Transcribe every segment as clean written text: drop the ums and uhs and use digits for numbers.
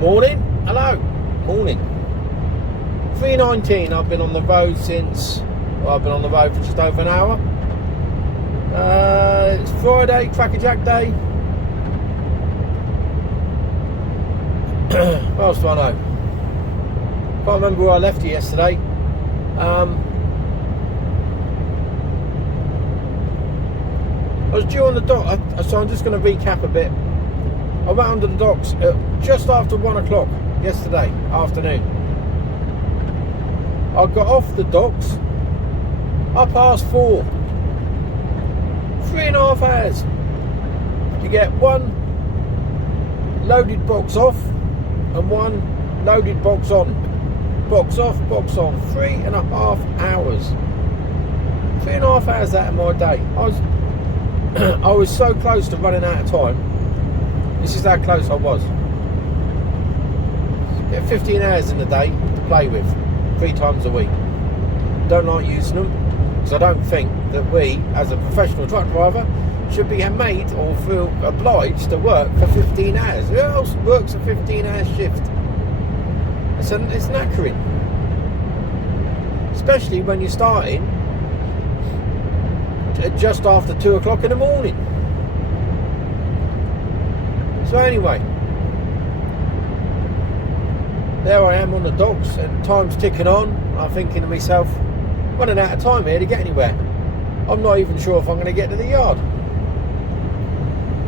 Morning, hello, morning. 3:19. I've been on the road since. Well, I've been on the road for just over an hour. It's Friday, Cracker Jack Day. What else do I know? Can't remember where I left you yesterday. I was due on the dock, so I'm just going to recap a bit. I went under the docks just after 1 o'clock yesterday afternoon. I got off the docks 4:30. 3.5 hours to get one loaded box off and one loaded box on. Box off, box on. 3.5 hours. 3.5 hours out of my day. I was so close to running out of time. This is how close I was. Get 15 hours in the day to play with, 3 times a week. Don't like using them, because I don't think that we, as a professional truck driver, should be made or feel obliged to work for 15 hours. Who else works a 15-hour shift? It's knackering. Especially when you're starting just after 2 o'clock in the morning. So anyway, there I am on the docks and time's ticking on. I'm thinking to myself, running out of time here to get anywhere. I'm not even sure if I'm going to get to the yard.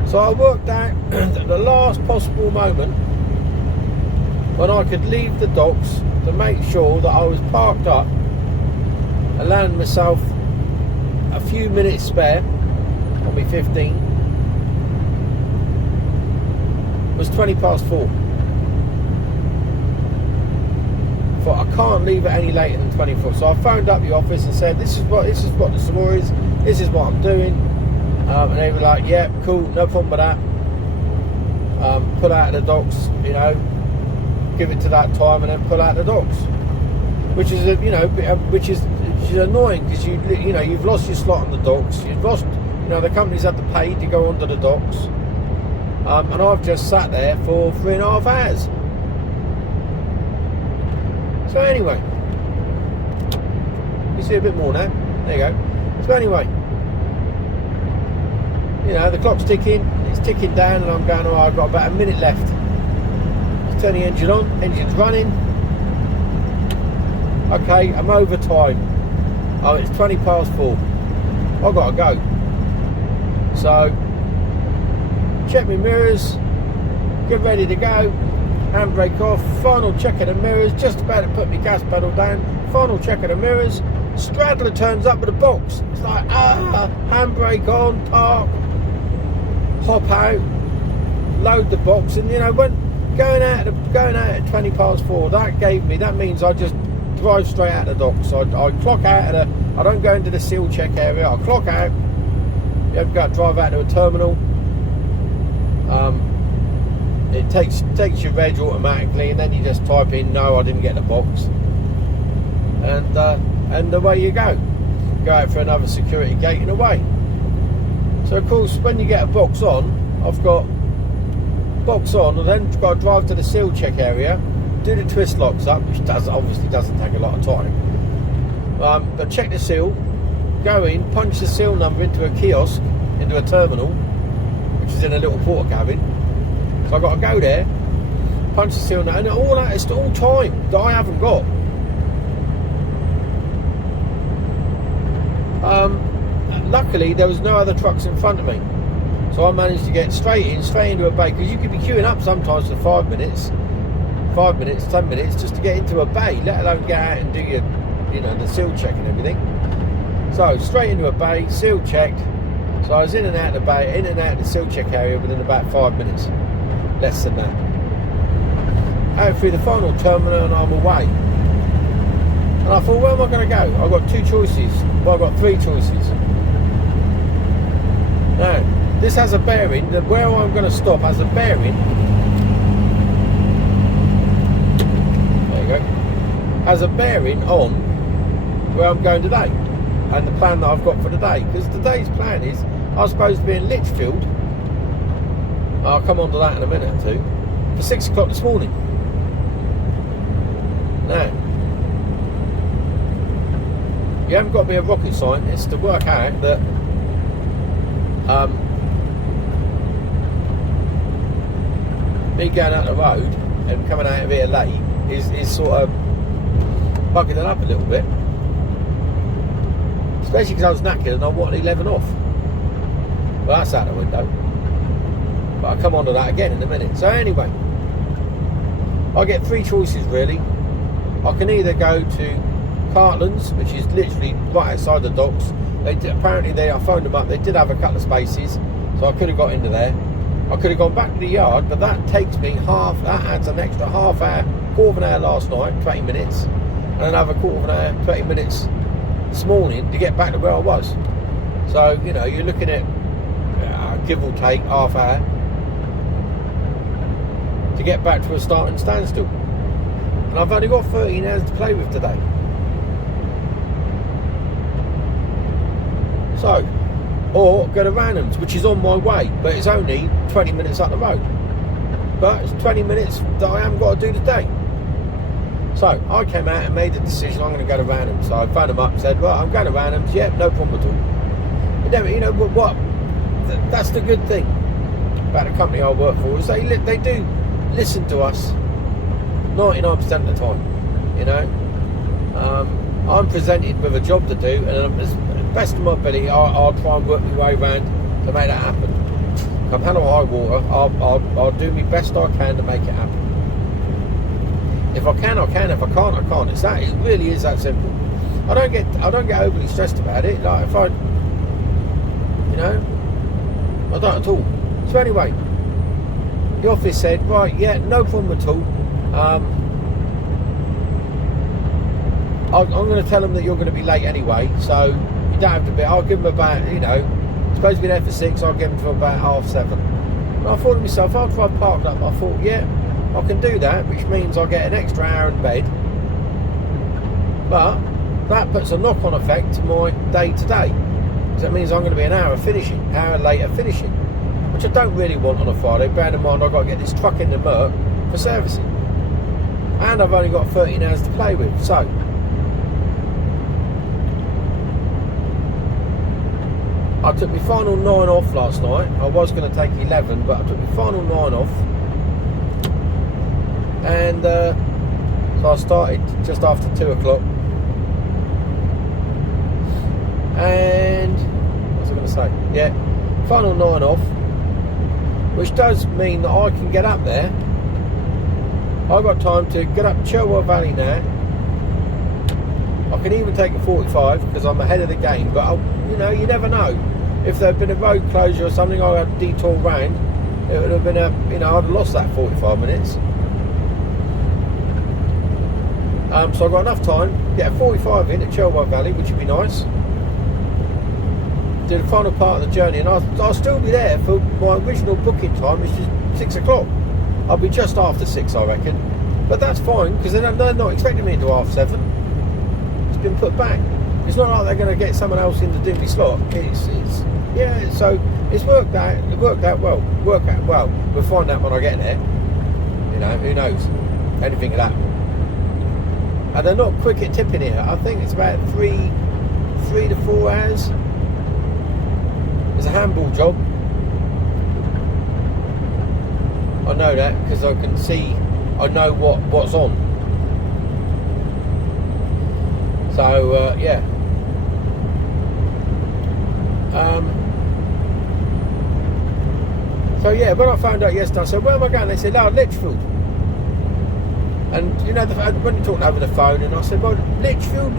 So I worked out at the last possible moment when I could leave the docks to make sure that I was parked up, allowing myself a few minutes spare on me 15. Was 4:20. Thought I can't leave it any later than 24. So I phoned up the office and said, this is what the story is. This is what I'm doing. And they were like, yeah, cool, no problem with that. Pull out of the docks, give it to that time and then pull out the docks. Which is which is annoying, because you've lost your slot on the docks. You've lost, the company's had to pay to go onto the docks. And I've just sat there for 3.5 hours. So anyway, you see a bit more now. There you go. So anyway, the clock's ticking. It's ticking down, and I'm going, oh, I've got about a minute left. Let's turn the engine on. Engine's running. Okay, I'm over time. Oh, it's 4:20. I've got to go. So, check my mirrors, get ready to go, handbrake off, final check of the mirrors, just about to put my gas pedal down, final check of the mirrors, straddler turns up with a box. It's like, handbrake on, park, hop out, load the box, and when going out at 4:20, that means I just drive straight out the docks. I clock out I don't go into the seal check area, I clock out, you have got to drive out to a terminal. It takes your reg automatically, and then you just type in, no, I didn't get the box, and away you go out for another security gate and away. So of course, when you get a box on, I've got box on, and then got to drive to the seal check area, do the twist locks up, which obviously doesn't take a lot of time, but check the seal, go in, punch the seal number into a kiosk, into a terminal, which is in a little porter cabin. So I've got to go there, punch the seal number, and all that is all time that I haven't got. Luckily there was no other trucks in front of me, so I managed to get straight into a bay, because you could be queuing up sometimes for 5 minutes, 10 minutes just to get into a bay, let alone get out and do your the seal check and everything. So straight into a bay, seal checked. So I was in and out of the bay, in and out of the seal check area within about 5 minutes, less than that. Out through the final terminal, and I'm away. And I thought, where am I going to go? I've got 2 choices. Well, I've got 3 choices. Now, this has a bearing, that where I'm going to stop has a bearing. There you go. Has a bearing on where I'm going today, and the plan that I've got for today. Because today's plan is, I'm supposed to be in Litchfield. I'll come on to that in a minute or two. for 6 o'clock this morning. Now, you haven't got to be a rocket scientist to work out that me going out the road and coming out of here late is sort of bugging it up a little bit. Especially because I was knackered and I wanted 11 off. Well, that's out the window. But I'll come on to that again in a minute. So anyway, I get 3 choices really. I can either go to Cartlands, which is literally right outside the docks. Apparently I phoned them up, they did have a couple of spaces, so I could have got into there. I could have gone back to the yard, but that takes me that adds an extra half hour, quarter of an hour last night, 20 minutes, and another quarter of an hour, 20 minutes this morning to get back to where I was. So, you know, you're looking at give or take half hour to get back to a starting standstill. And I've only got 13 hours to play with today. So, or go to Randoms, which is on my way, but it's only 20 minutes up the road. But it's 20 minutes that I haven't got to do today. So, I came out and made the decision I'm going to go to Randoms. So I phoned them up and said, right, I'm going to Randoms, yeah, no problem at all. But then, you know, what? That's the good thing about the company I work for, is they do listen to us 99% of the time, you know. I'm presented with a job to do, and as best of my ability, I'll try and work my way around to make that happen. Come hell or high water, I'll do my best I can to make it happen. If I can, I can. If I can't, I can't. It really is that simple. I don't get overly stressed about it. Like if I, you know, I don't at all. So anyway, the office said, right, yeah, no problem at all. I'm going to tell them that you're going to be late anyway, so you don't have to be. I'll give them about, you know, supposed to be there for 6, I'll give them to about 7:30. And I thought to myself, after I parked up, I thought, yeah, I can do that, which means I'll get an extra hour in bed. But that puts a knock-on effect to my day today. So that means I'm going to be an hour later finishing, which I don't really want on a Friday. Bear in mind, I've got to get this truck in the murk for servicing. And I've only got 13 hours to play with, so I took my final 9 off last night. I was going to take 11, but I took my final 9 off. And so I started just after 2 o'clock. And what was I going to say? Yeah, final 9 off, which does mean that I can get up there. I've got time to get up Cherwell Valley now. I can even take a 45 because I'm ahead of the game, but you know, you never know. If there had been a road closure or something, I had a detour round, it would have been you know, I'd have lost that 45 minutes. So I've got enough time to get a 45 in at Cherwell Valley, which would be nice. Do the final part of the journey, and I'll still be there for my original booking time, which is 6 o'clock. I'll be just after 6, I reckon. But that's fine, because they're not expecting me until 7:30. It's been put back. It's not like they're going to get someone else in to do my slot. Yeah, so it's worked out. It worked out well. We'll find out when I get there. You know, who knows? Anything like that. And they're not quick at tipping here. I think it's about 3 to 4 hours. It's a handball job. I know that because I can see. I know what's on. So yeah. So yeah, when I found out yesterday, I said, where am I going? They said, Lichfield. And you know, when you talked over the phone, and I said, well, Lichfield,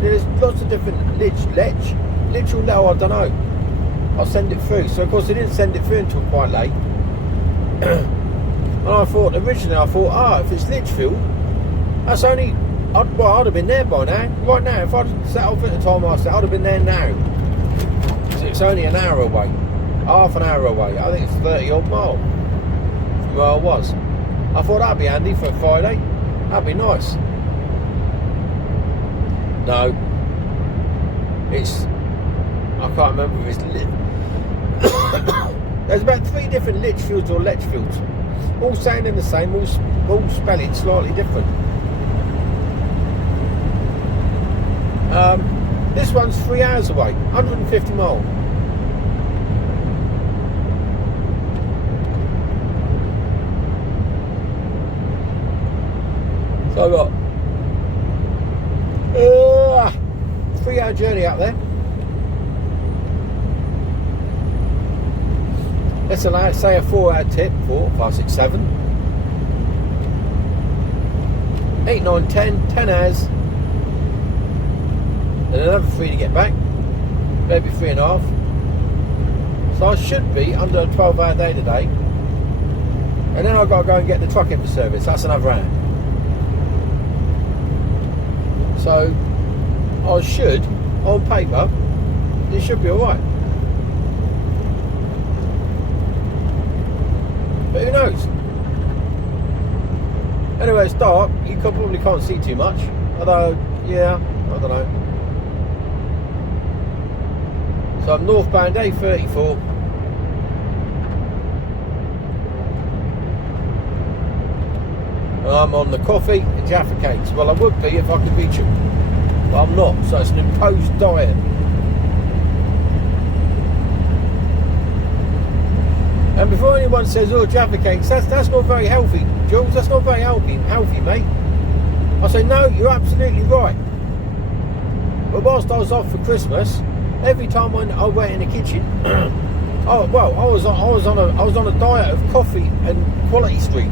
there's lots of different Lech, or no, I don't know. I'll send it through. So of course they didn't send it through until quite late. And I thought, originally I thought, if it's Lichfield, that's only, I'd have been there by now. Right now, if I'd set off at the time I said, I'd have been there now. Because it's only an hour away. Half an hour away. I think it's 30 odd mile from where I was. I thought that'd be handy for a Friday. That'd be nice. No. It's, I can't remember if it's there's about 3 different Lichfields or Lechfields. all sounding the same, all spelling slightly different. This one's 3 hours away, 150 miles. So I've got 3 hour journey out there. Let's allow, say, a 4 hour tip. 4, 5, 6, 7, 8, 9, 10 hours, and another 3 to get back, maybe 3.5. So I should be under a 12 hour day today, and then I've got to go and get the truck in for service. That's another hour. So I should, on paper, it should be alright. But who knows? Anyway, it's dark. You probably can't see too much. Although, yeah, I don't know. So I'm northbound A34. I'm on the coffee and Jaffa cakes. Well, I would be if I could reach them, but I'm not. So it's an imposed diet. And before anyone says, "Oh, Jaffa cakes, that's not very healthy, Jules. That's not very healthy, mate." I say, no, you're absolutely right. But whilst I was off for Christmas, every time when I went in the kitchen, I was on a diet of coffee and Quality Street.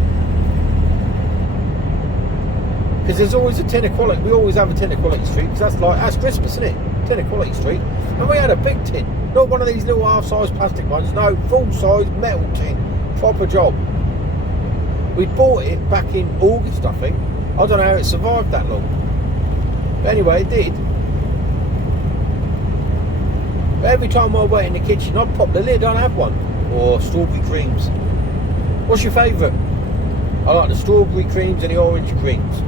Because there's always a tin of Quality. We always have a tin of Quality Street because that's Christmas, isn't it? Tin of Quality Street, and we had a big tin, not one of these little half-size plastic ones. No, full-size metal tin, proper job. We bought it back in August, I think. I don't know how it survived that long. But anyway, it did. But every time I went in the kitchen, I'd pop the lid. I'd have one, or strawberry creams. What's your favourite? I like the strawberry creams and the orange creams.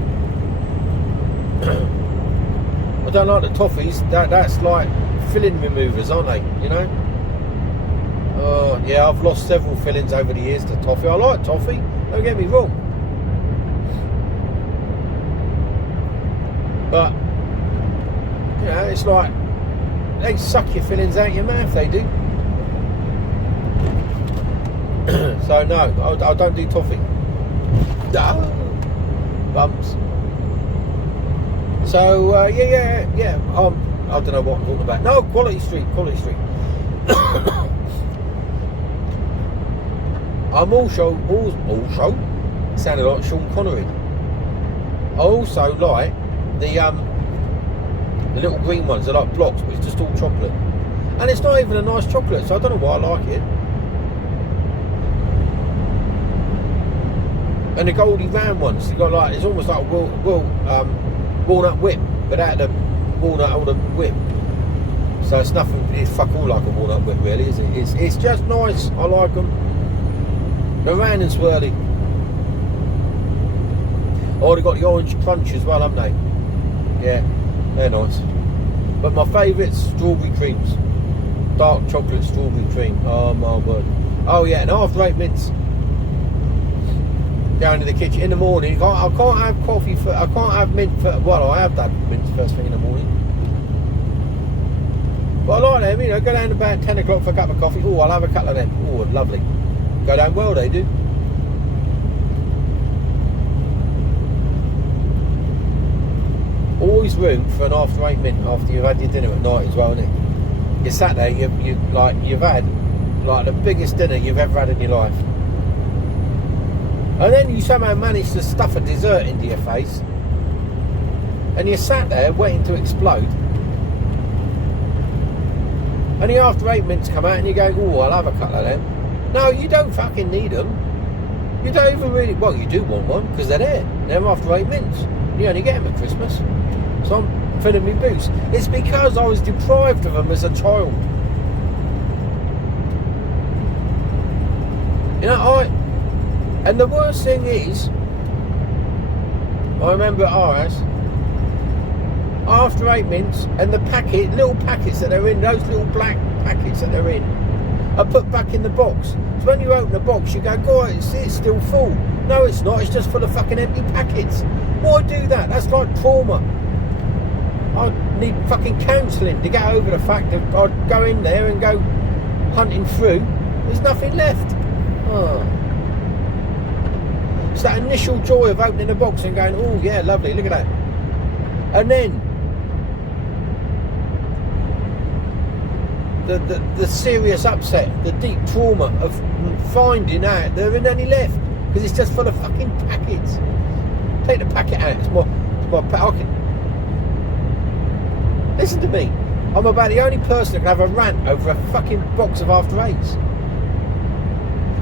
I don't like the toffees. That's like filling removers, aren't they? You know. Yeah, I've lost several fillings over the years to toffee. I like toffee. Don't get me wrong. But you know, it's like they suck your fillings out your mouth. They do. So no, I don't do toffee. Bumps. So yeah. I don't know what I'm talking about. No, Quality Street. I'm also sounded like Sean Connery. I also like the little green ones. They're like blocks, but it's just all chocolate, and it's not even a nice chocolate. So I don't know why I like it. And the Goldie Round ones, you got like it's almost like a walnut whip, but out of the walnut or the whip. So it's nothing. It's fuck all like a walnut whip, really, is it? It's just nice. I like them. They're round and swirly. Oh, they've got the orange crunch as well, haven't they? Yeah, they're nice. But my favourite's strawberry creams. Dark chocolate strawberry cream. Oh my word. Oh yeah, and after 8 minutes. Down in the kitchen in the morning. I can't have coffee for. I can't have mint for. Well, I have had mint first thing in the morning. But I like them. You know, go down about 10 o'clock for a cup of coffee. Oh, I'll have a couple of them. Oh, lovely. Go down well, they do. Always room for an after 8 mint after you've had your dinner at night as well, isn't it? You sat there. You've had like the biggest dinner you've ever had in your life. And then you somehow manage to stuff a dessert into your face, and you sat there waiting to explode. And the after 8 minutes come out, and you go, "Oh, I'll have a couple of them." No, you don't fucking need them. You don't even really. Well, you do want one because they're there. They're after 8 minutes. You only get them at Christmas. So I'm filling me boots. It's because I was deprived of them as a child. You know, and the worst thing is, I remember at our house, after 8 minutes, and the little packets that they're in, those little black packets that they're in, are put back in the box. So when you open the box, you go, God, it's still full. No, it's not. It's just full of fucking empty packets. Why do that? That's like trauma. I need fucking counselling to get over the fact that I'd go in there and go hunting through. There's nothing left. Oh. It's that initial joy of opening a box and going, oh yeah, lovely, look at that. And then the serious upset, the deep trauma of finding out there isn't any left because it's just full of fucking packets. Take the packet out. It's more packet. Listen to me. I'm about the only person that can have a rant over a fucking box of After Eights.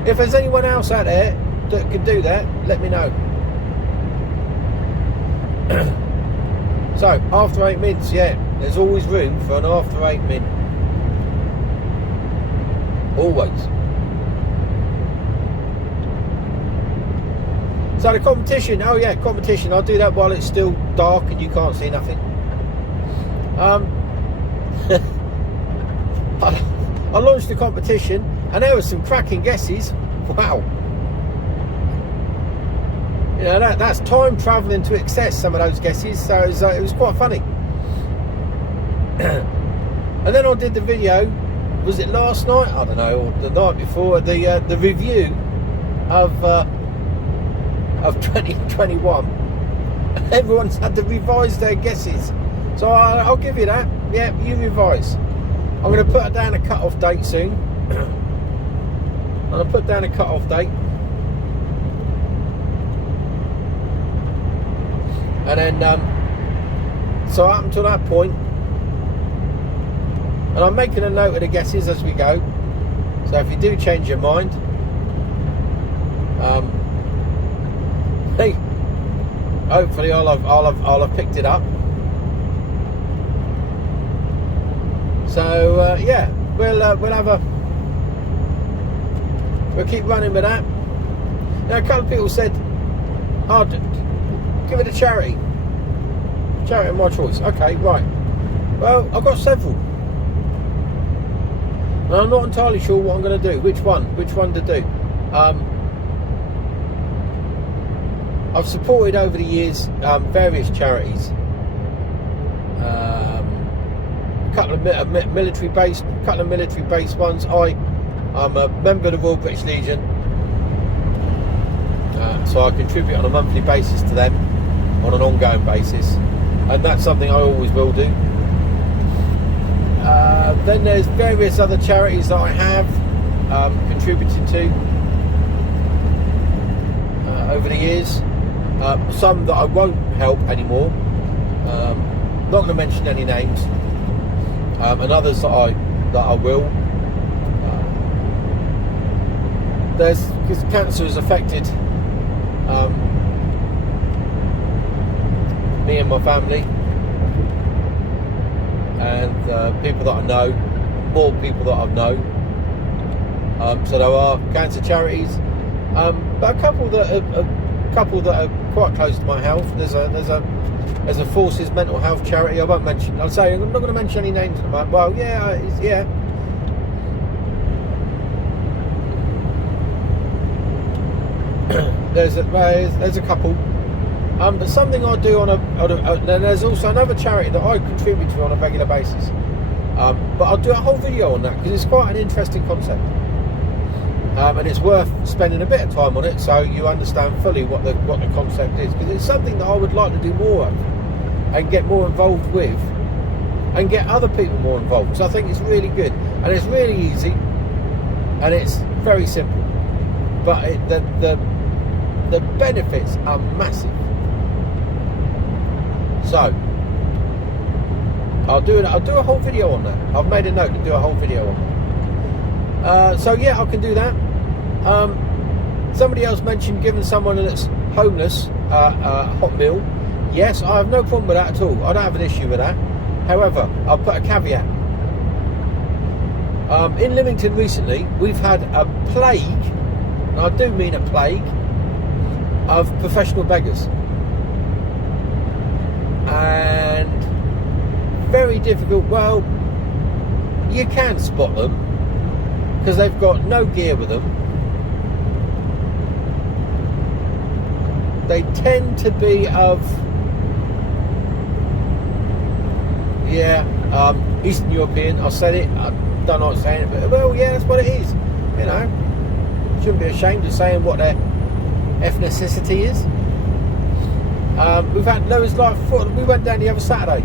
If there's anyone else out there that could do that, let me know. So, After Eight mints, yeah. There's always room for an After Eight mint. Always. So the competition, oh yeah, competition. I'll do that while it's still dark and you can't see nothing. I launched the competition and there were some cracking guesses. Wow. You know, that's time travelling to excess, some of those guesses, so it was quite funny. And then I did the video, was it last night? I don't know, or the night before, the review of 2021. Everyone's had to revise their guesses. So I'll give you that. Yeah, you revise. I'm going to put down a cut-off date soon. I'll put down a cut-off date. And then, so up until that point, and I'm making a note of the guesses as we go. So if you do change your mind, hey, hopefully I'll have picked it up. So yeah, we'll keep running with that. Now a couple of people said, "Oh, give it a charity. Charity of my choice." Okay, right. Well, I've got several. And I'm not entirely sure what I'm going to do. Which one to do. I've supported over the years various charities. A couple of military based ones. I'm a member of the Royal British Legion, so I contribute on a monthly basis to them on an ongoing basis, and that's something I always will do. Then there's various other charities that I have contributed to over the years. Some that I won't help anymore. Not going to mention any names. And others that I will. Because cancer has affected me and my family, and people that I know, more people that I know. So there are cancer charities, but a couple that are quite close to my health. There's a Forces mental health charity. I won't mention. I'll say I'm not going to mention any names at the moment. Well, yeah. There's a couple. But something I do then there's also another charity that I contribute to on a regular basis. But I'll do a whole video on that because it's quite an interesting concept. And it's worth spending a bit of time on it so you understand fully what the concept is, because it's something that I would like to do more of and get more involved with and get other people more involved. So I think it's really good and it's really easy and it's very simple, but the benefits are massive. So I'll do a whole video on that. I've made a note to do a whole video on that. So yeah, I can do that. Somebody else mentioned giving someone that's homeless a hot meal. Yes, I have no problem with that at all. I don't have an issue with that. However, I'll put a caveat. In Lymington recently, we've had a plague, and I do mean a plague, of professional beggars. And very difficult. Well, you can spot them, because they've got no gear with them. They tend to be of, Eastern European. I said it, I don't like saying it, but well, yeah, that's what it is. You know, shouldn't be ashamed of saying what their ethnicity is. There was like we went down the other Saturday,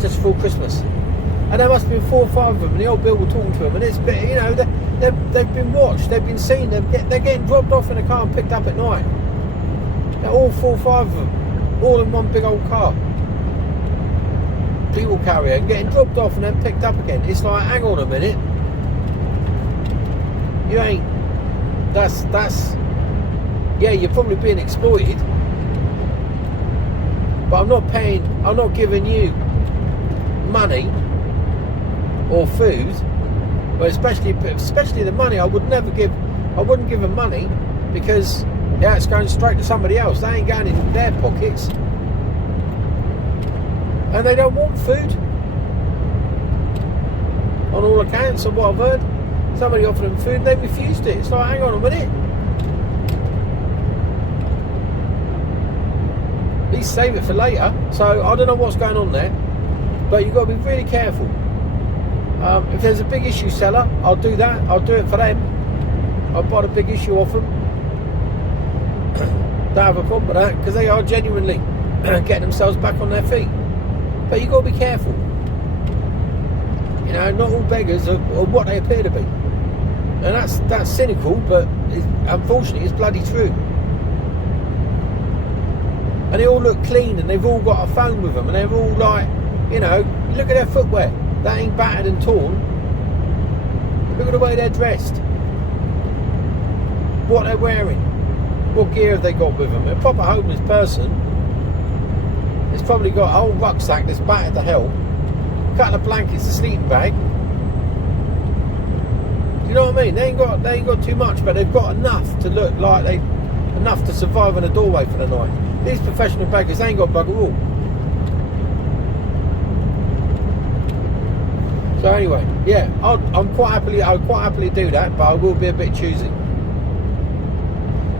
just before Christmas, and there must have been 4 or 5 of them, and the old Bill were talking to them, and it's been, you know, they've been watched, they've been seen, they're getting dropped off in a car and picked up at night. They're all 4 or 5 of them, all in one big old car, people carrier, and getting dropped off and then picked up again. It's like, hang on a minute, you ain't, that's yeah, you're probably being exploited, but I'm not giving you money or food, but especially the money, I wouldn't give them money, because it's going straight to somebody else. They ain't going in their pockets, and they don't want food on all accounts of what I've heard. Somebody offered them food and they refused it. It's like, hang on a minute, at least save it for later. So I don't know what's going on there, but you've got to be really careful. If there's a big issue seller, I'll do that. I'll do it for them. I'll buy the big issue off them. Don't have a problem with that, because they are genuinely getting themselves back on their feet. But you've got to be careful. You know, not all beggars are what they appear to be. And that's cynical, but unfortunately it's bloody true. And they all look clean, and they've all got a phone with them, and they're all like, you know, look at their footwear. That ain't battered and torn. Look at the way they're dressed. What they're wearing. What gear have they got with them? A proper homeless person has probably got a whole rucksack that's battered to hell, a couple of blankets, a sleeping bag. Do you know what I mean? They ain't got too much, but they've got enough to look like enough to survive in a doorway for the night. These professional beggars, they ain't got bugger all. So anyway, yeah, I'll quite happily do that, but I will be a bit choosy.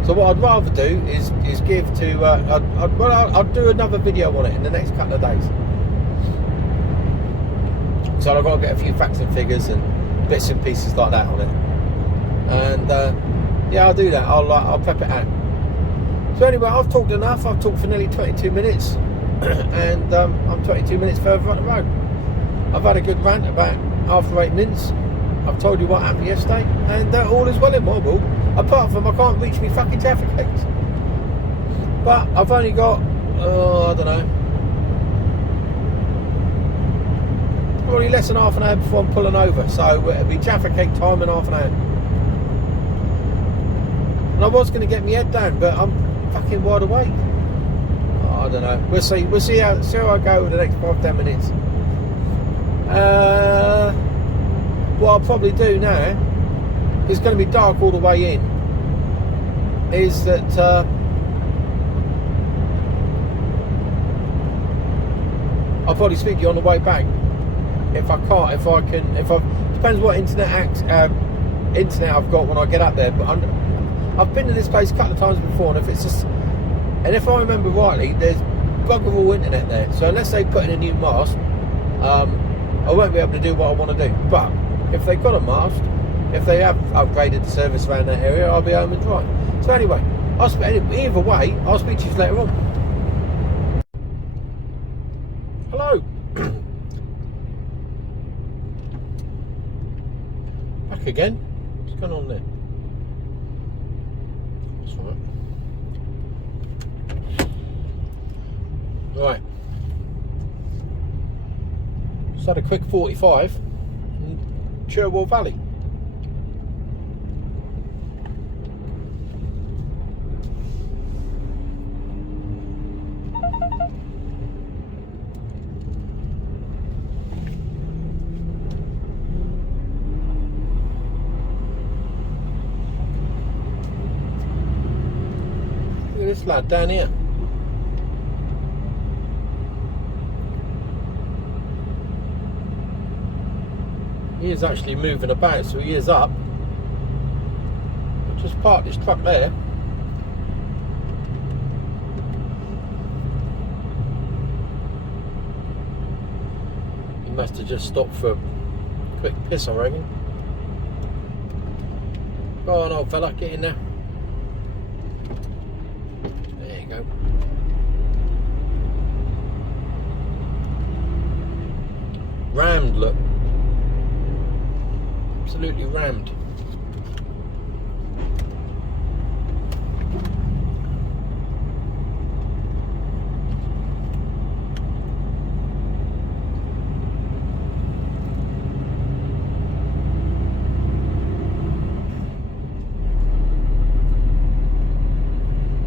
So what I'd rather do is give to. I'll do another video on it in the next couple of days. So I've got to get a few facts and figures and bits and pieces like that on it, and yeah, I'll do that. I'll prep it out. So anyway, I've talked enough. I've talked for nearly 22 minutes, and I'm 22 minutes further on the road. I've had a good rant about after 8 minutes. I've told you what happened yesterday, and all is well in my world. Apart from I can't reach me fucking traffic gates. But I've only got, I don't know, probably less than half an hour before I'm pulling over. So it'll be traffic gate time in half an hour. And I was going to get my head down, but I'm fucking wide awake. I don't know. We'll see. We'll see how I go over the next 5-10 minutes. What I'll probably do now, it's going to be dark all the way in, is that I'll probably speak to you on the way back. Depends what internet I've got when I get up there. But I've been to this place a couple of times before, and if I remember rightly, there's bugger all internet there. So unless they put in a new mast, I won't be able to do what I want to do. But if they've got a mast, if they have upgraded the service around that area, I'll be home and dry. So anyway, either way, I'll speak to you later on. Hello. Back again. What's going on there? That's all right. Right. Just had a quick 45 in Cherwell Valley. Look at this lad down here. He is actually moving about, so he is up. I'll just park this truck there. He must have just stopped for a quick piss, I reckon. Go on, old fella, get in there. There you go. Rammed, look. Absolutely rammed.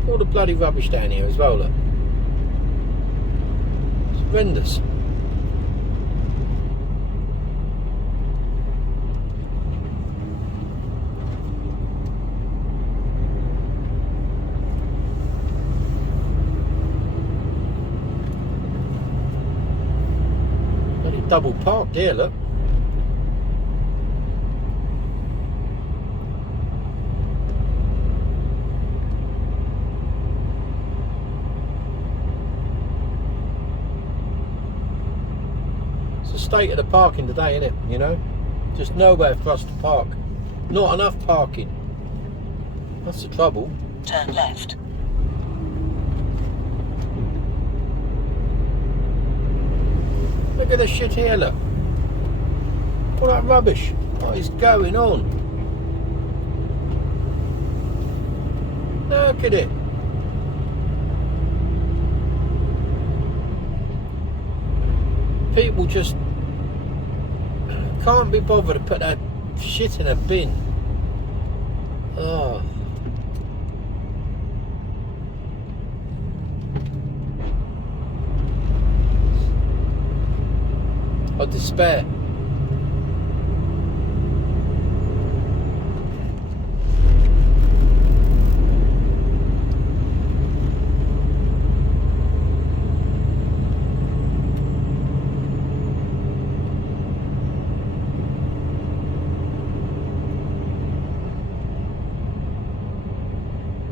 All the bloody rubbish down here as well, look. It's horrendous. Bloody double parked here, look. State of the parking today, innit? You know, just nowhere for us to park. Not enough parking. That's the trouble. Turn left. Look at the shit here, look. All that rubbish. What is going on? Look at it. People just can't be bothered to put that shit in a bin. Oh. I despair.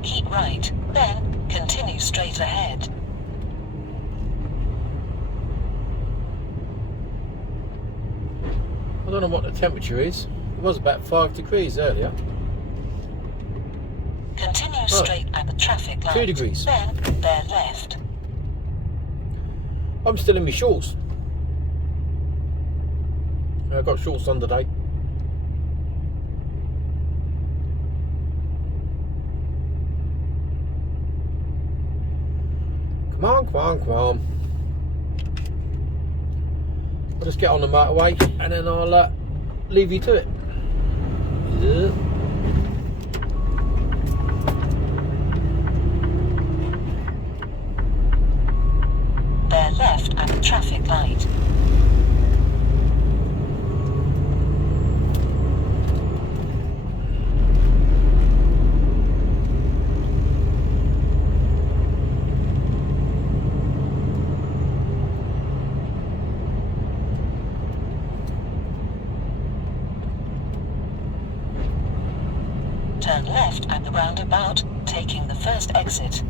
Keep right, then continue straight ahead. I don't know what the temperature is. It was about 5 degrees earlier. Continue straight at the traffic light. 2 degrees. Then bear left. I'm still in my shorts. I've got shorts on today. Come on, come on, come on. I'll just get on the motorway and then I'll leave you to it. Yeah. Bear left at the traffic light. Turn left at the roundabout, taking the first exit.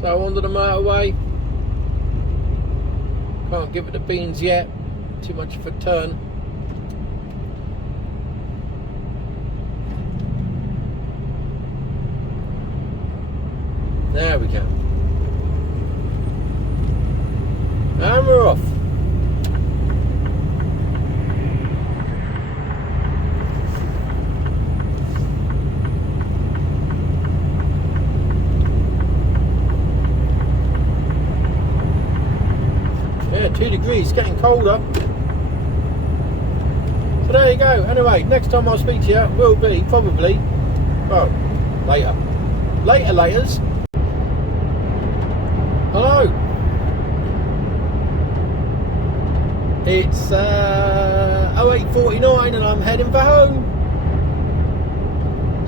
So onto the motorway. Can't give it the beans yet. Too much of a turn. There we go. And we're off. Yeah, 2 degrees, getting colder. So there you go. Anyway, next time I'll speak to you will be probably, well, later. Laters. Hello. It's 08:49 and I'm heading for home.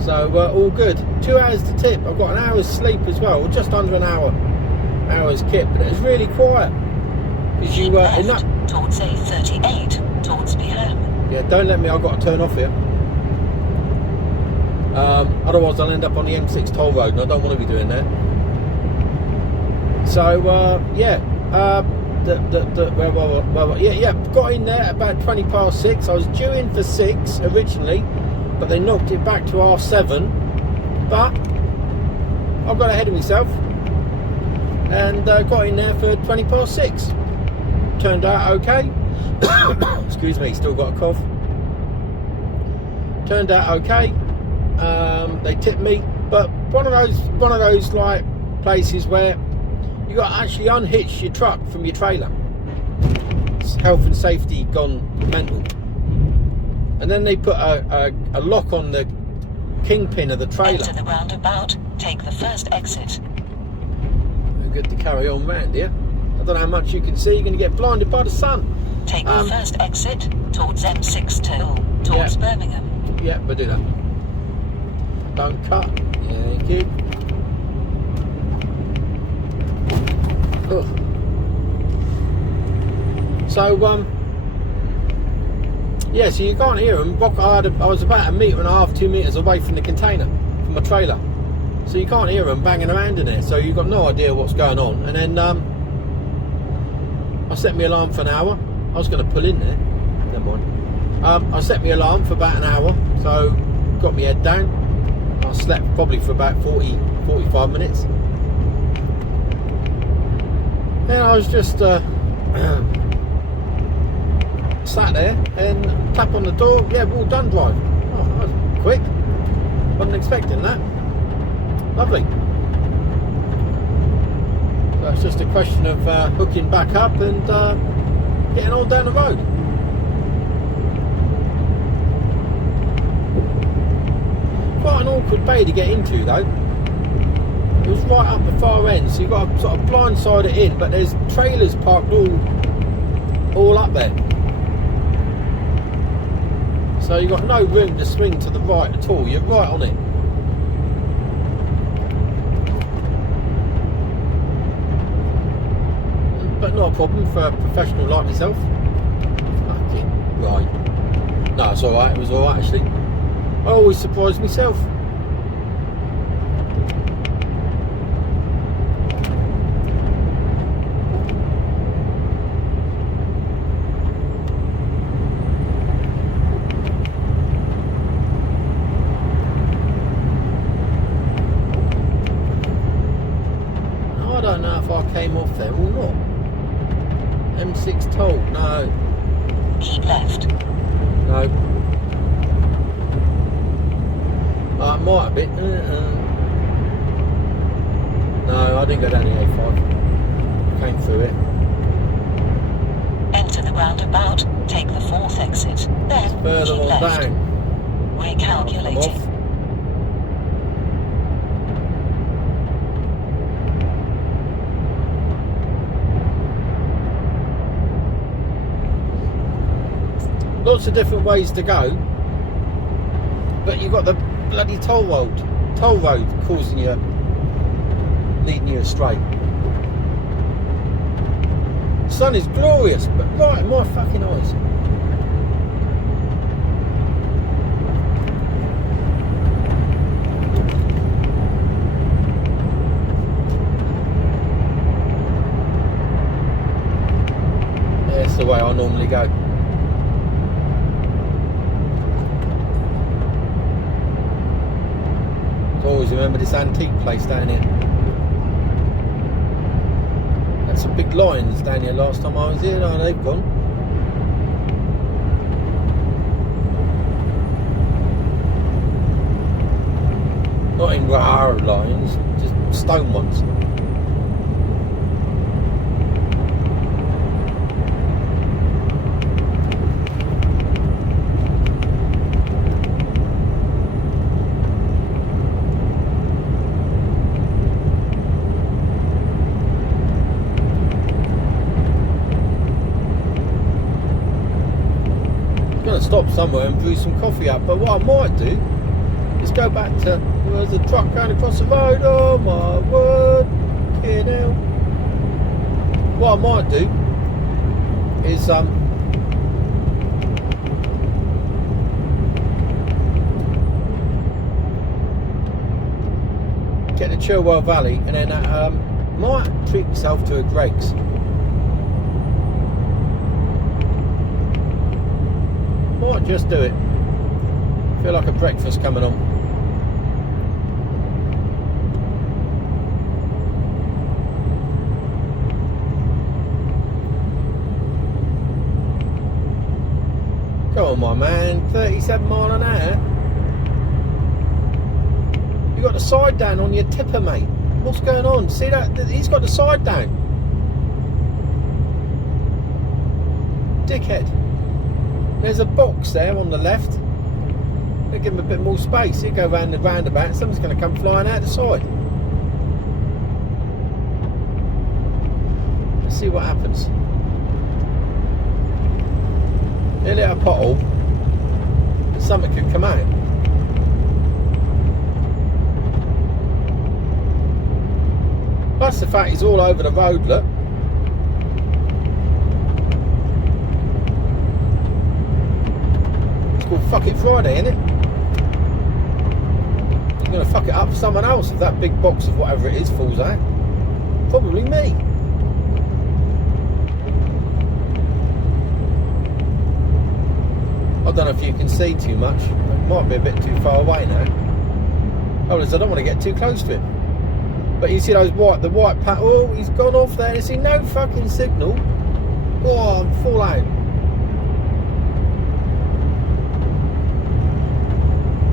So all good. 2 hours to tip. I've got an hour's sleep as well, or just under an hour's kip, but it's really quiet. Because you left towards A38 towards PM. Yeah, don't let me. I've got to turn off here. Otherwise, I'll end up on the M6 toll road, and I don't want to be doing that. So yeah. Got in there at about 20 past 6. I was due in for 6 originally, but they knocked it back to R7. But I got ahead of myself and got in there for 20 past 6. Turned out okay. Excuse me, still got a cough. Turned out okay. They tipped me, but one of those like places where you got to actually unhitch your truck from your trailer. It's health and safety gone mental. And then they put a lock on the kingpin of the trailer. Enter the roundabout, take the first exit. We're good to carry on round here. I don't know how much you can see, you're going to get blinded by the sun. Take the first exit towards M6 towards Birmingham. Yeah, we'll do that. Don't cut. Thank you. Oh. So yeah, so you can't hear them. I was about 1.5 meters, 2 meters away from the container, from my trailer. So you can't hear them banging around in there. So you've got no idea what's going on. And then I set my alarm for an hour. I was going to pull in there. Never mind. I set my alarm for about an hour. So got my head down. I slept probably for about 45 minutes. Then I was just sat there and tap on the door. Yeah, we're all done driving. Oh, that was quick. Wasn't expecting that. Lovely. So it's just a question of hooking back up and getting on down the road. Quite an awkward bay to get into though. It was right up the far end, so you've got to sort of blindside it in, but there's trailers parked all up there. So you've got no room to swing to the right at all, you're right on it. But not a problem for a professional like myself. Fucking right. No, it's alright, it was alright actually. I always surprise myself. I don't know if I came off there or not. M6 toll, no. Keep left. No. I might have been. No, I didn't go down the A5. Came through it. Enter the roundabout, take the fourth exit. Then Further keep on left. down. Recalculating. Lots of different ways to go, but you've got the bloody toll road causing you, leading you astray. The sun is glorious, but right in my fucking eyes. That's the way I normally go. Always remember this antique place down here. Had some big lions down here last time I was here. No, they've gone. Not in rare lions, just stone ones. stop somewhere and brew some coffee up. But what I might do is go back to, well, there's a truck going across the road. Oh my word, here now. What I might do is get to Chilwell Valley and then might treat myself to a Greg's. Might just do it. Feel like a breakfast coming on. Come on, my man, 37 mile an hour. You got the side down on your tipper, mate. What's going on? See that? He's got the side down. Dickhead. There's a box there on the left. They give him a bit more space. He'll go round the roundabout. Something's going to come flying out the side. Let's see what happens. He'll hit a pothole. Something could come out. Plus the fact he's all over the road, look. It's called Fuck It Friday, isn't it? He's going to fuck it up for someone else if that big box of whatever it is falls out. Probably me. I don't know if you can see too much. It might be a bit too far away now. Oh, I don't want to get too close to him. But you see those the white pat. Oh, he's gone off there. You see no fucking signal. Oh, I'm full out.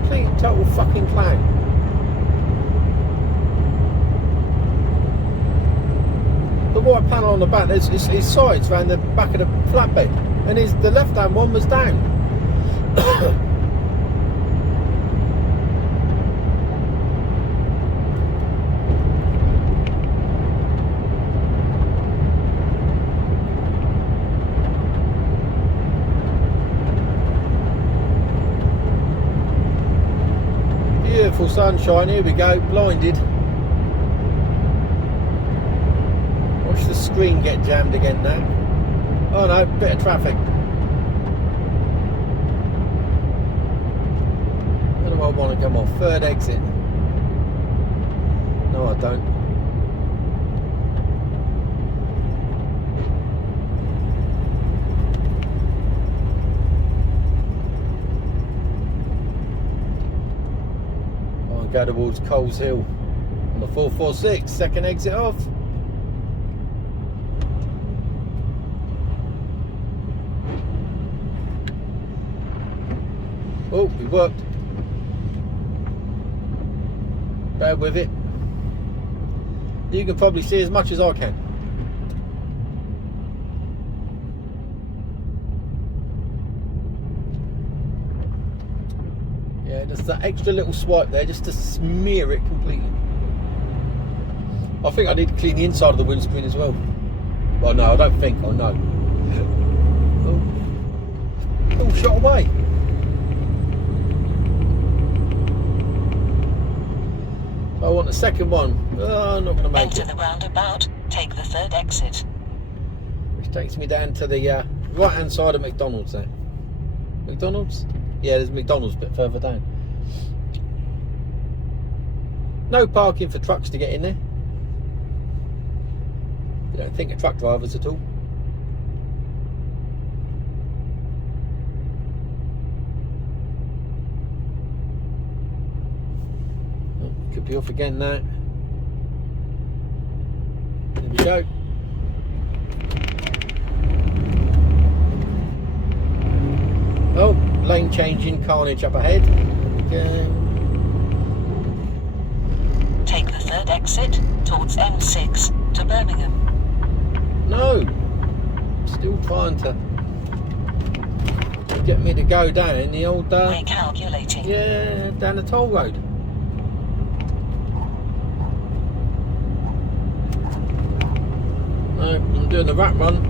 Complete total fucking clown. The white panel on the back, there's his sides around the back of the flatbed, and the left-hand one was down. Beautiful sunshine, here we go, blinded. Watch the screen get jammed again now. Oh no, bit of traffic. Where do I want to come off? Third exit. No, I don't. Go towards Coles Hill on the 446, second exit off. Oh, it worked. Bear with it. You can probably see as much as I can. Yeah, just that extra little swipe there, just to smear it completely. I think I need to clean the inside of the windscreen as well. Well, no, I don't think. I know. Oh, shot away. I want the second one. Oh, I'm not going to make it. Enter the roundabout. Take the third exit. Which takes me down to the right-hand side of McDonald's there. McDonald's? Yeah, there's McDonald's a bit further down. No parking for trucks to get in there. You don't think of truck drivers at all. Oh, could be off again now. There we go. Oh, lane changing carnage up ahead. There we go. Take the third exit towards M6 to Birmingham. No, still trying to get me to go down the old Recalculating. yeah, down the toll road. No, I'm doing the rat run.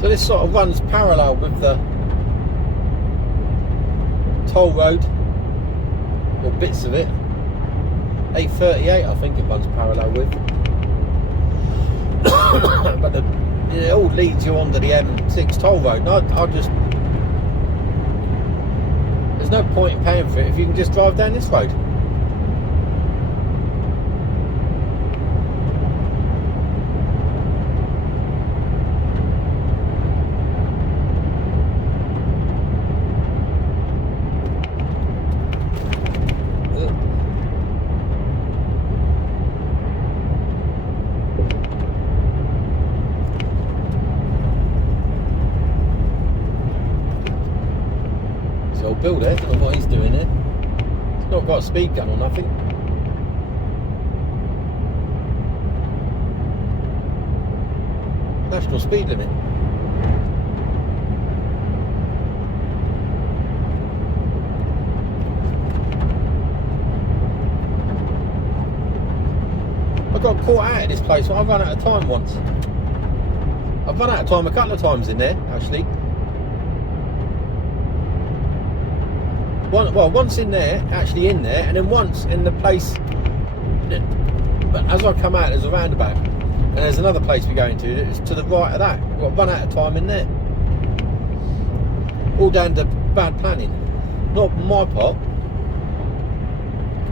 So this sort of runs parallel with the toll road, or bits of it. A38 I think it runs parallel with. But it all leads you onto the M6 toll road. And I just, there's no point in paying for it if you can just drive down this road. Builder, I don't know what he's doing here. He's not got a speed gun or nothing. National speed limit. I got caught out of this place. I run out of time once. I've run out of time a couple of times in there, actually. Once in there, actually in there, and then once in the place. But as I come out, there's a roundabout, and there's another place we're going to. It's to the right of that. I've run out of time in there. All down to bad planning. Not my part.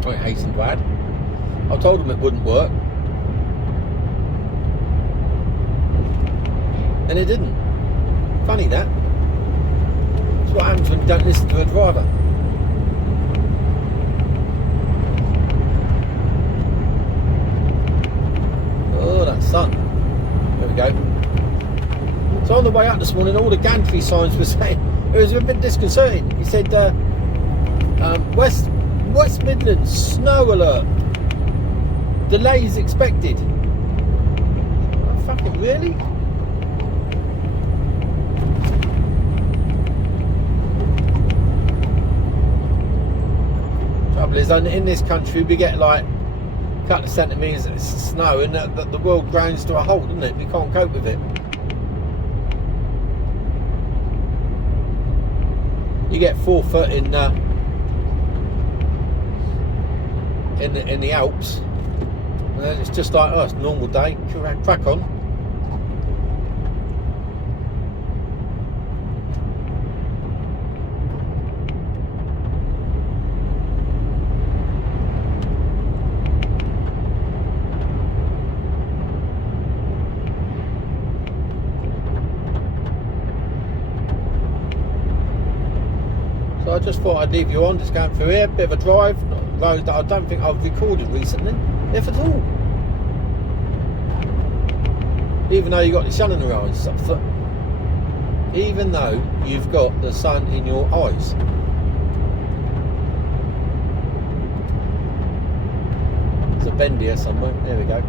I hasten to add. I told them it wouldn't work, and it didn't. Funny that. That's what happens when you don't listen to a driver. Oh, that sun. There we go. So on the way up this morning, all the gantry signs were saying, it was a bit disconcerting. He said, West Midlands, snow alert. Delays expected. Oh, fucking really? Trouble is, in this country we get like couple of centimetres of snow and the world grinds to a halt, doesn't it? We can't cope with it. You get 4 foot in the Alps, and it's just like, oh, it's a normal day. Crack on. So I just thought I'd leave you on, just going through here, bit of a drive, road that I don't think I've recorded recently, if at all. Even though you've got the sun in your eyes, even though you've got the sun in your eyes. There's a bend here somewhere, there we go.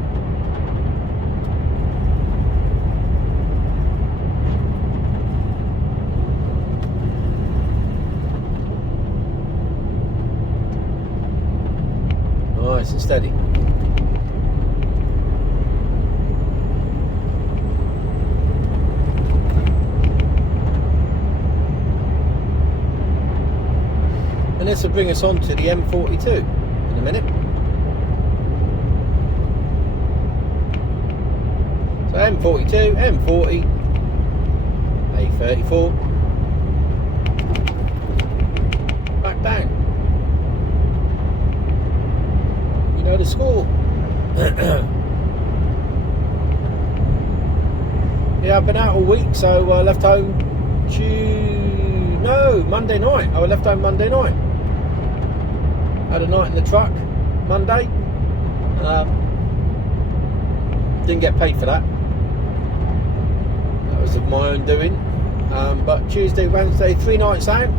Nice and steady. And this will bring us on to the M42 in a minute. So M42, M40, A34, back down. You know the score. Yeah, I've been out all week, so I left home Monday night. I left home Monday night. Had a night in the truck Monday. Didn't get paid for that. That was of my own doing. But Tuesday, Wednesday, 3 nights out.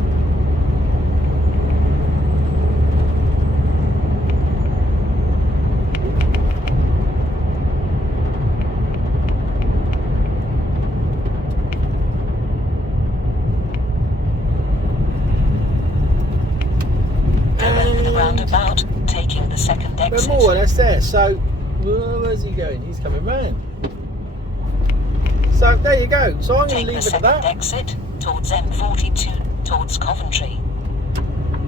Roundabout, taking the second exit. More, that's there. So, where's he going? He's coming round. So there you go. So I'm going Take to the leave it at second that. exit towards M42 towards Coventry.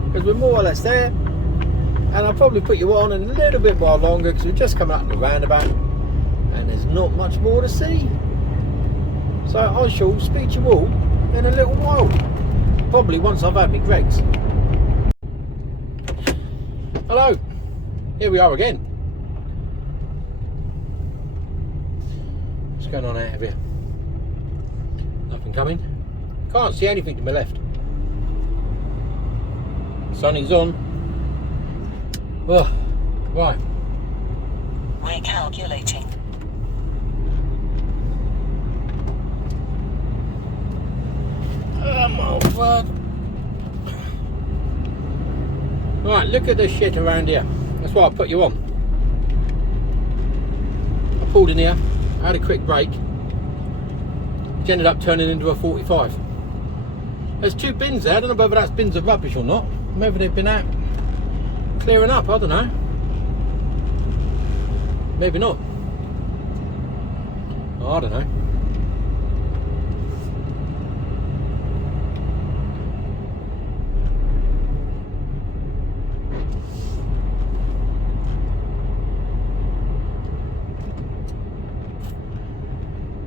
Because we're more or less there. And I'll probably put you on in a little bit more longer because we've just come out of the roundabout and there's not much more to see. So I shall speak to you all in a little while. Probably once I've had my Greggs. Hello. Here we are again. What's going on out of here? Nothing coming. Can't see anything to my left. Sun is on. Oh, right. Recalculating. Oh my word. Right, look at this shit around here. That's why I put you on. I pulled in here, I had a quick break, which ended up turning into a 45. There's 2 bins there. I don't know whether that's bins of rubbish or not. Maybe they've been out clearing up, I don't know. Maybe not. I don't know.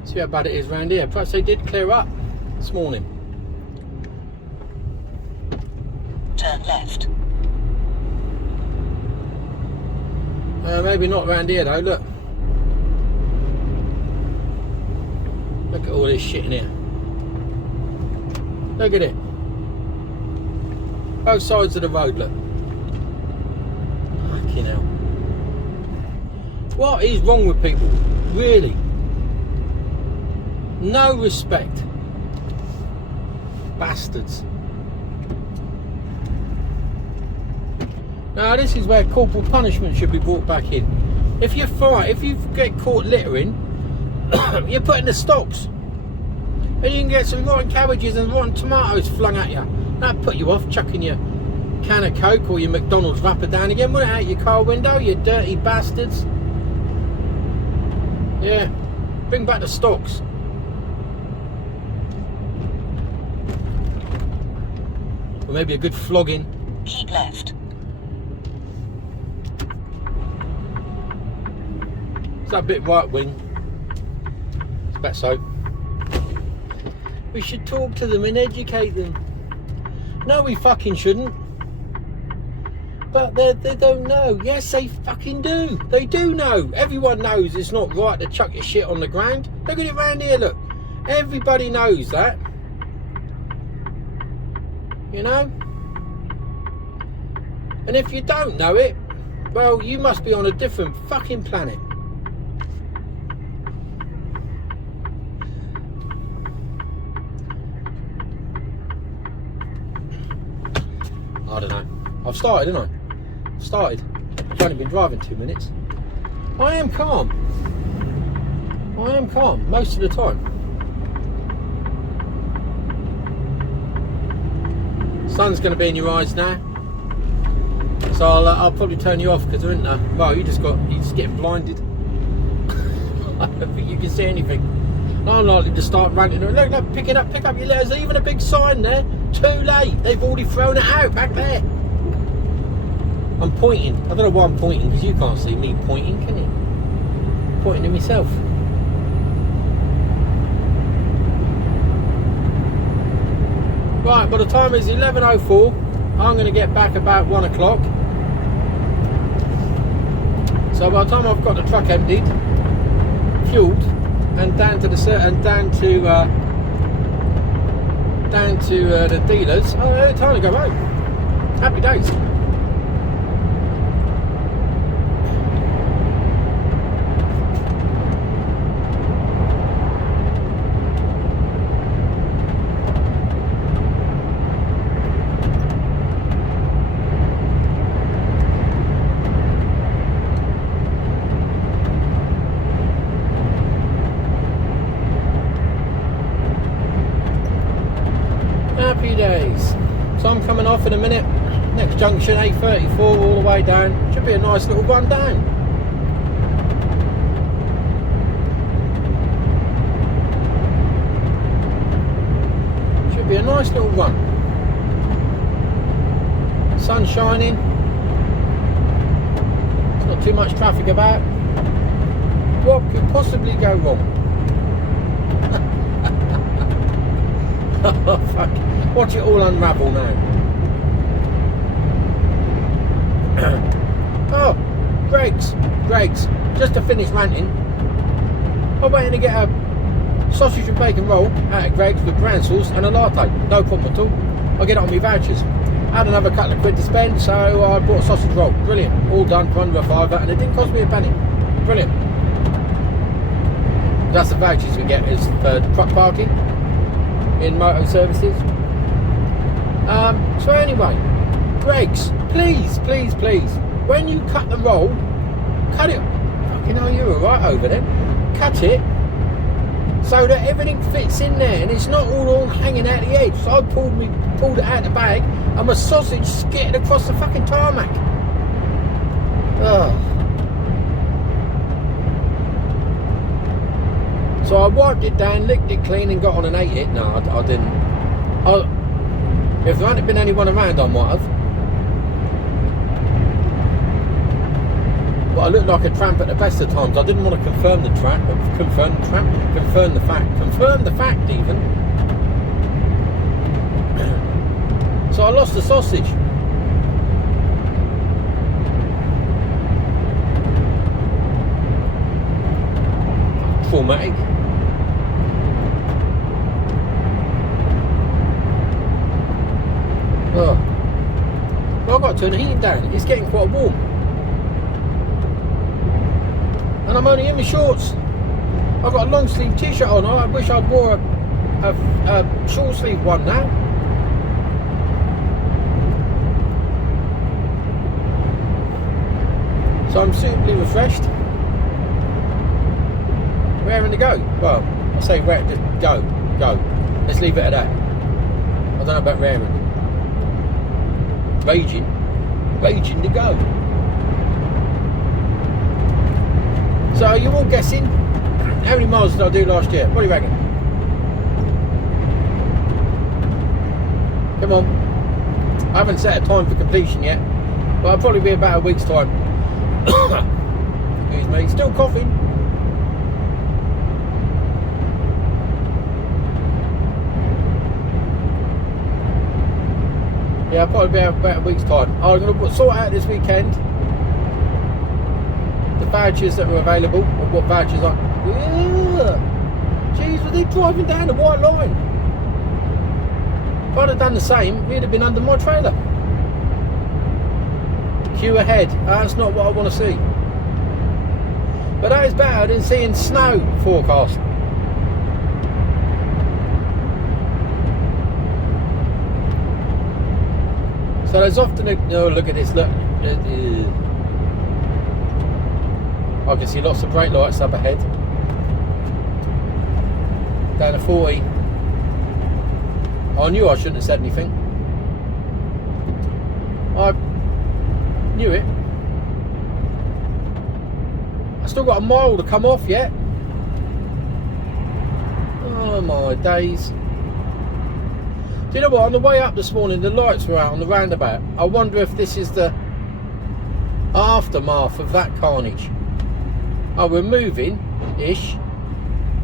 See how bad it is around here. Perhaps they did clear up this morning. Turn left. Maybe not around here though, look. Look at all this shit in here. Look at it. Both sides of the road, look. Fucking hell. What is wrong with people? Really? No respect. Bastards. Now this is where corporal punishment should be brought back in. If you get caught littering, you're put in the stocks. And you can get some rotten cabbages and rotten tomatoes flung at you. That'd put you off chucking your can of Coke or your McDonald's wrapper down again, wouldn't it, out your car window, you dirty bastards. Yeah, bring back the stocks. Or maybe a good flogging. Keep left. Is that a bit right wing? I bet so. We should talk to them and educate them. No, we fucking shouldn't. But they don't know. Yes, they fucking do. They do know. Everyone knows it's not right to chuck your shit on the ground. Look at it round here, look. Everybody knows that. You know? And if you don't know it, well, you must be on a different fucking planet. I don't know. I've started, haven't I? I've started. I've only been driving 2 minutes. I am calm. I am calm most of the time. Sun's going to be in your eyes now, so I'll probably turn you off because there isn't a. Well, you're just getting blinded. I don't think you can see anything. I'm likely to start ranting. Look, pick up your letters. There's even a big sign there. Too late. They've already thrown it out back there. I'm pointing. I don't know why I'm pointing because you can't see me pointing, can you? I'm pointing to myself. Right, by the time it's 11:04, I'm going to get back about 1 o'clock. So by the time I've got the truck emptied, fueled, and down to the dealers, time to go home. Happy days. Happy days. So I'm coming off in a minute. Next junction, 8:34, all the way down. Should be a nice little run down. Sun shining. There's not too much traffic about. What could possibly go wrong? Oh, fuck. Watch it all unravel now. Oh, Greg's. Just to finish ranting, I'm waiting to get a sausage and bacon roll out of Greg's with brown sauce and a latte. No problem at all. I'll get it on my vouchers. I had another couple of quid to spend, so I bought a sausage roll. Brilliant. All done for under a fiver, and it didn't cost me a penny. Brilliant. That's the vouchers we get is for truck parking in motor services. So anyway, Greg's, please, when you cut the roll, cut it. Fucking hell, you were right over there. Cut it so that everything fits in there and it's not all hanging out the edge. So I pulled it out the bag and my sausage skittered across the fucking tarmac. Ugh. So I wiped it down, licked it clean and got on and ate it. No, I didn't. If there hadn't been anyone around, I might have. But I looked like a tramp at the best of times. I didn't want to confirm the fact even. So I lost the sausage. Traumatic. Oh. Well, I've got to turn the heating down. It's getting quite warm. And I'm only in my shorts. I've got a long sleeve t-shirt on. I wish I wore a short sleeve one now. So I'm suitably refreshed. Raring to go. Well, I say just go. Let's leave it at that. I don't know about raring. Raging to go. So you're all guessing, how many miles did I do last year? What do you reckon? Come on. I haven't set a time for completion yet, but I'll probably be about a week's time. Excuse me, still coughing. Yeah, I'll probably be about a week's time. I'm going to sort out this weekend the vouchers that were available, or what vouchers are. Jeez, were they driving down the white line? If I'd have done the same, we'd have been under my trailer. Queue ahead. That's not what I want to see. But that is better than seeing snow forecast. So there's often a... Oh, look at this, look. I can see lots of brake lights up ahead. Down to 40. I knew I shouldn't have said anything. I knew it. I still got a mile to come off yet. Oh my days. Do you know what? On the way up this morning, the lights were out on the roundabout. I wonder if this is the aftermath of that carnage. Oh, we're moving-ish.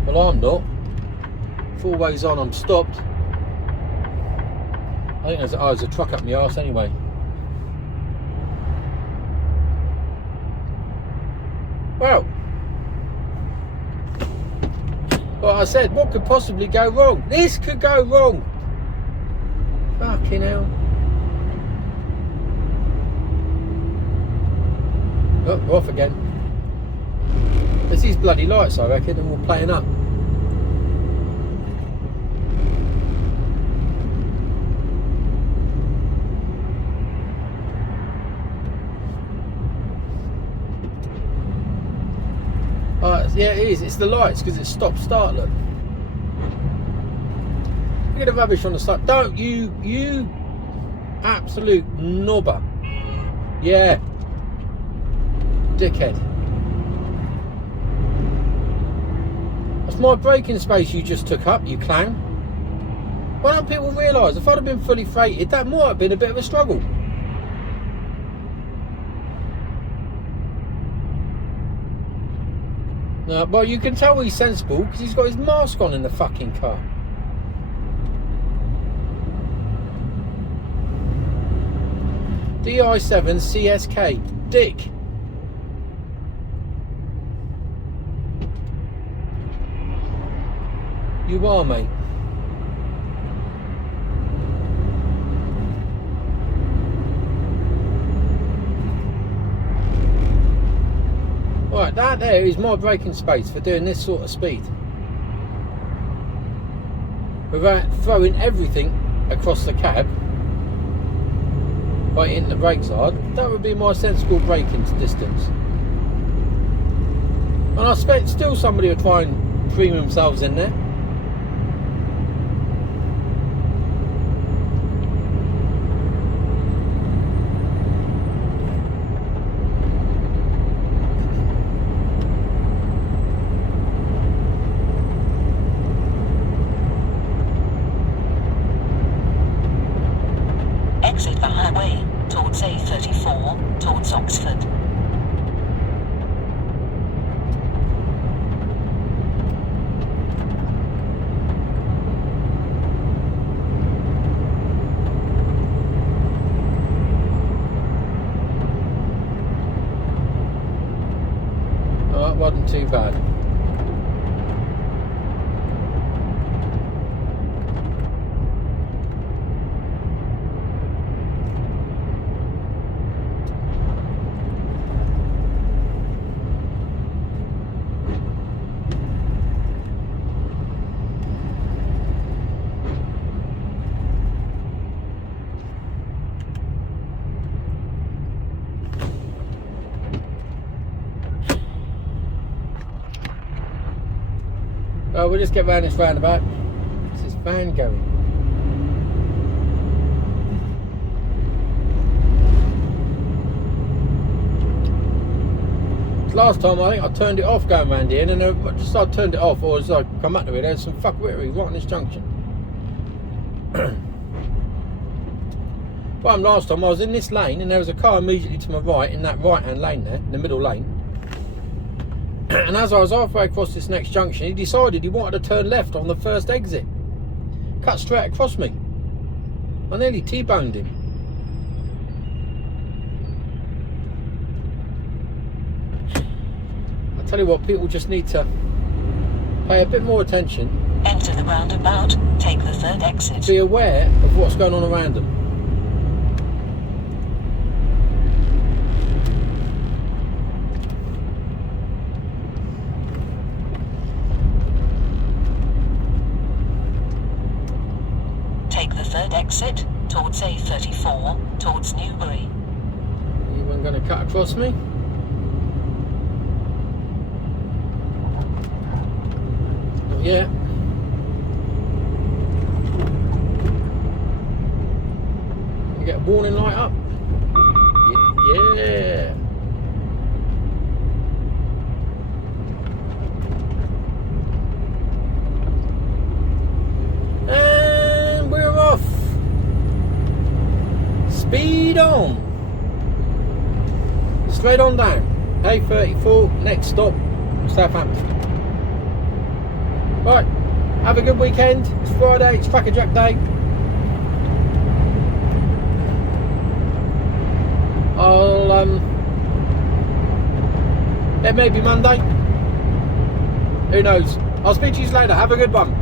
Well, I'm not. 4 ways on, I'm stopped. I think there's a truck up my arse anyway. Well, like I said, what could possibly go wrong? This could go wrong. Fucking hell. Oh, we're off again. There's these bloody lights, I reckon, and we're playing up. Yeah, it is. It's the lights because it's stop-start. Look. Look at the rubbish on the side. Don't you absolute knobber. Yeah. Dickhead. That's my braking space you just took up, you clown. Why don't people realise if I'd have been fully freighted, that might have been a bit of a struggle. No, well, you can tell he's sensible because he's got his mask on in the fucking car. DI7 CSK. Dick. You are, mate. Right, that there is my braking space for doing this sort of speed. Without throwing everything across the cab by hitting the brakes hard, that would be my sensible braking distance. And I expect still somebody will try and cream themselves in there. Exit the highway towards A34 towards Oxford. Oh, that wasn't too bad. Oh, we'll just get round this roundabout. What's this van going? Last time I think I turned it off going round here, and then just I turned it off, or as I come up to it, there's some fuckwittery right on this junction. Well, last time I was in this lane, and there was a car immediately to my right in that right-hand lane there, in the middle lane. And as I was halfway across this next junction, he decided he wanted to turn left on the first exit. Cut straight across me. I nearly T-boned him. I tell you what, people just need to pay a bit more attention. Enter the roundabout, take the third exit. Be aware of what's going on around them. Take the third exit towards A34 towards Newbury. Anyone going to cut across me? Not yet. You get a warning light up. Yeah. And we're off. Speed on. Straight on down. A34, next stop, Southampton. Right, have a good weekend. It's Friday, it's Crackerjack Day. It may be Monday. Who knows? I'll speak to you later. Have a good one.